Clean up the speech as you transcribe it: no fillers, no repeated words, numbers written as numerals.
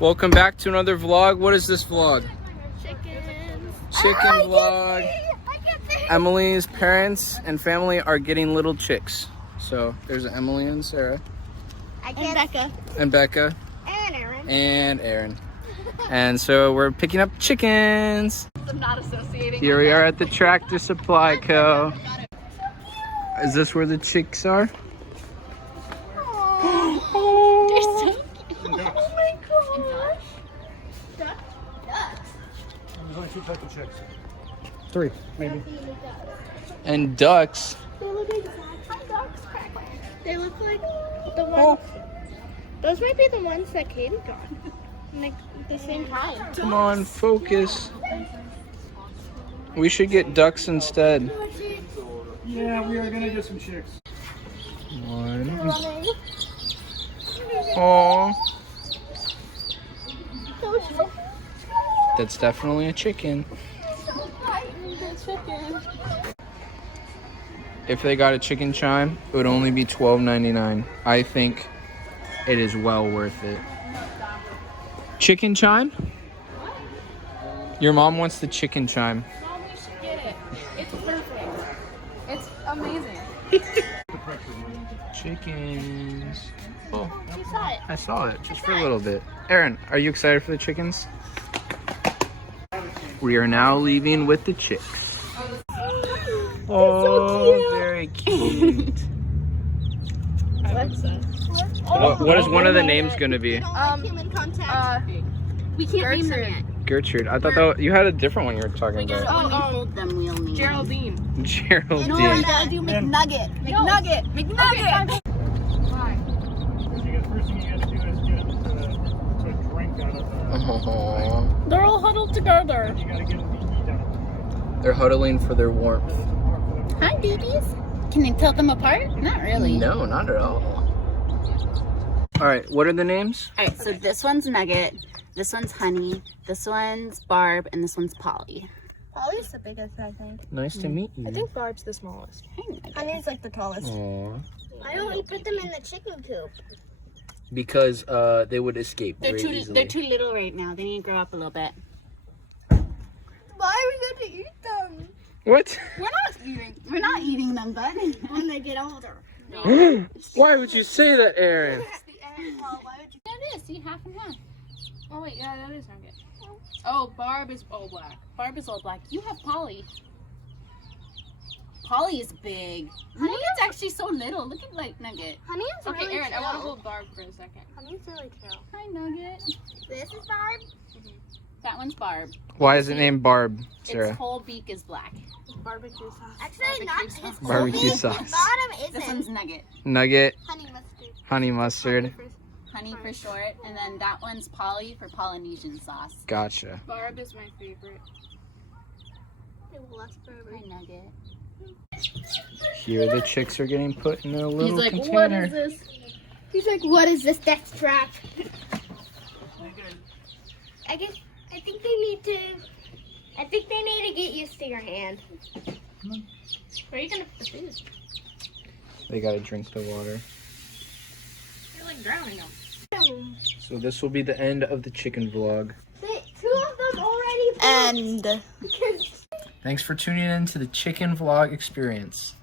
Welcome back to another vlog. What is this vlog? Chicken vlog. Emily's parents and family are getting little chicks. So there's Emily and Sarah. And Becca. And Becca. And Aaron. And Aaron. And so we're picking up chickens. I'm not associating. Here we are at the Tractor Supply Co. Is this where the chicks are? Oh, they're so cute. Oh my gosh. Ducks. There's only 2 types of chicks. 3, maybe. And ducks. They look exactly ducks. They look like the ones. Those might be the ones that Kaden got. Like the same time. Come on, focus. We should get ducks instead. Yeah, we are gonna get some chicks. 1. Oh, that's definitely a chicken. If they got a chicken chime, it would only be $12.99. I think it is well worth it. Chicken chime? Your mom wants the chicken chime. Mom, we should get it. It's perfect. It's amazing. Chickens. Oh, You saw it. I saw it just for a little bit. Aaron, are you excited for the chickens? We are now leaving with the chicks. Oh, very cute. What is one of the names going to be? Human contact. We can't name them yet. Gertrude. I thought that you had a different one you were talking about. When we fold them, we'll name Geraldine. Geraldine. No, we gotta do McNugget. McNugget. McNugget. Why? Because first thing you gotta do is get to drink out of the... Aww. They're all huddled together. You gotta get them to eat out. They're huddling for their warmth. Hi, babies. Can you tell them apart? Not really. No, not at all. All right, what are the names? All right, so this one's Nugget, this one's Honey, this one's Barb, and this one's Polly. Polly's the biggest, I think. Nice to meet you. I think Barb's the smallest. Hi, Nugget. Honey's like the tallest. Aww. Why don't we put them in the chicken coop? Because they would escape They're very easily. they're too little right now. They need to grow up a little bit. Why are we going to eat them? What? We're not eating them, bud. When they get older. Why would you say that, Aaron? It's the end, Paul. Why would you? There it is. See, half and half. Oh wait, yeah, that is Nugget. Oh, Barb is all black. Barb is all black. You have Polly. Polly is big. Nugget's actually so little. Look at like Nugget. Honey is Okay, really Aaron, chill. I want to hold Barb for a second. Honey's really chill. Hi, Nugget. This is Barb. That one's Barb. Why is it named Barb, Sarah? Its whole beak is black. Barbecue sauce. Actually, not his Barbecue whole sauce. The bottom isn't. This one's Nugget. Nugget, honey mustard. honey mustard. Honey for short. And then that one's Polly for Polynesian sauce. Gotcha. Barb is my favorite. Hi, Nugget. Here the chicks are getting put in a little He's like, container. what is this? He's like, what is this death trap? I think they need to get used to your hand. Where are you gonna put the food? They gotta drink the water. You're like drowning them. So this will be the end of the chicken vlog. Two of them already. And Thanks for tuning in to the chicken vlog experience.